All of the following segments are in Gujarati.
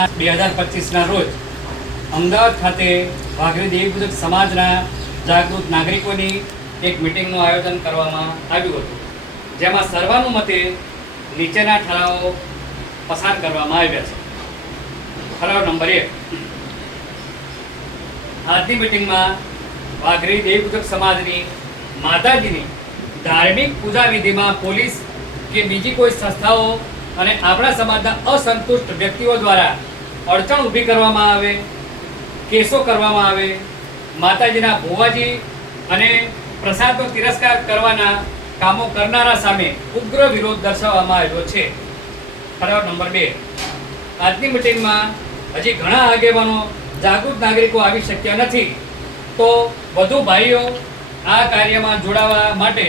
2025ના રોજ અમદાવાદ ખાતે વાઘરી દેવીપૂજક સમાજના જાગૃત નાગરિકોની એક મિટિંગનું આયોજન કરવામાં આવ્યું હતું, જેમાં સર્વાનુમતે નીચેના ઠરાવો પસાર કરવામાં આવ્યા છે. ઠરાવ નંબર 1, આજની મિટિંગમાં વાઘરી દેવીપૂજક સમાજની માતાજીની ધાર્મિક પૂજા વિધિમાં પોલીસ કે બીજી કોઈ સંસ્થાઓ અને આપણા સમાજના અસંતુષ્ટ વ્યક્તિઓ દ્વારા અડચણ ઊભી કરવામાં આવે, કેસો કરવામાં આવે, માતાજીના ભોવાજી અને પ્રસાદનો તિરસ્કાર કરવાના કામો કરનારા સામે ઉગ્ર વિરોધ દર્શાવવામાં આવ્યો છે. ઠરાવ નંબર 2, આજની મિટિંગમાં હજી ઘણા આગેવાનો જાગૃત નાગરિકો આવી શક્યા નથી, તો વધુ ભાઈઓ આ કાર્યમાં જોડાવા માટે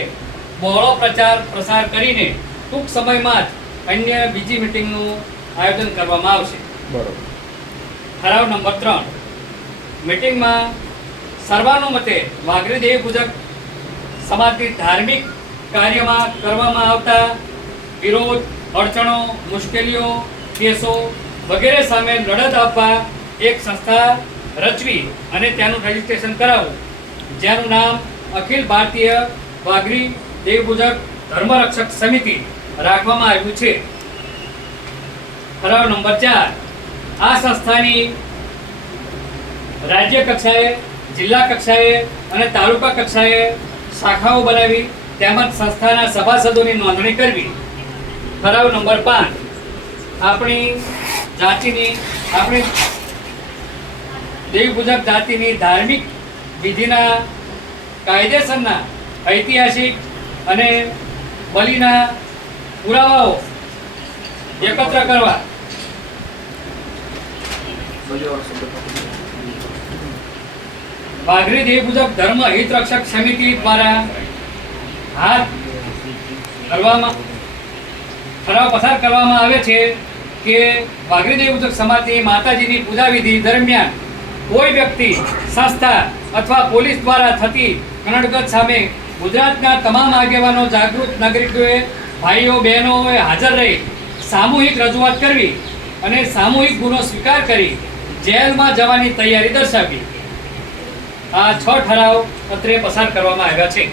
બહોળો પ્રચાર પ્રસાર કરીને ટૂંક સમયમાં જ અન્ય બીજી મિટિંગનું આયોજન કરવામાં આવશે. બરોબર. ઠરાવ નંબર 3, મિટિંગમાં સર્વાનુમતે વાઘરી દેવીપૂજક સમાજની ધાર્મિક કાર્યમાં કરવામાં આવતા વિરોધ, અડચણો, મુશ્કેલીઓ, કેસો વગેરે સામે લડત આપવા એક સંસ્થા રચવી અને તેનું રજીસ્ટ્રેશન કરાવવું, જેનું નામ અખિલ ભારતીય વાઘરી દેવીપૂજક ધર્મરક્ષક સમિતિ રાખવામાં આવ્યું છે. ઠરાવ નંબર 4, આ સંસ્થાની રાજ્ય કક્ષાએ, જિલ્લા કક્ષાએ અને તાલુકા કક્ષાએ શાખાઓ બનાવી તેમજ સંસ્થાના સભાસદોની નોંધણી કરવી. ઠરાવ નંબર 5, આપણી દેવીપૂજક જાતિની ધાર્મિક વિધિના કાયદેસરના ઐતિહાસિક અને બલિના પુરાવાઓ એકત્ર કરવા. વાઘરી દેવીપૂજક ધર્મ હિત રક્ષક સમિતિ દ્વારા હાથ કરવામાં ઠરાવ પસાર કરવામાં આવે છે કે વાઘરી દેવીપૂજક સમાજની માતાજીની પૂજા વિધિ દરમિયાન કોઈ વ્યક્તિ, સંસ્થા અથવા પોલીસ દ્વારા થતી કનડગત સામે ગુજરાતના તમામ આગેવાનો, જાગૃત નાગરિકોએ, ભાઈઓ બહેનોએ હાજર રહી સામૂહિક રજૂઆત કરવી અને સામૂહિક ગુનો સ્વીકાર કરી જેલમાં જવાની તૈયારી દર્શાવવી. આ 6 ઠરાવ અત્રે પસાર કરવામાં આવ્યા છે.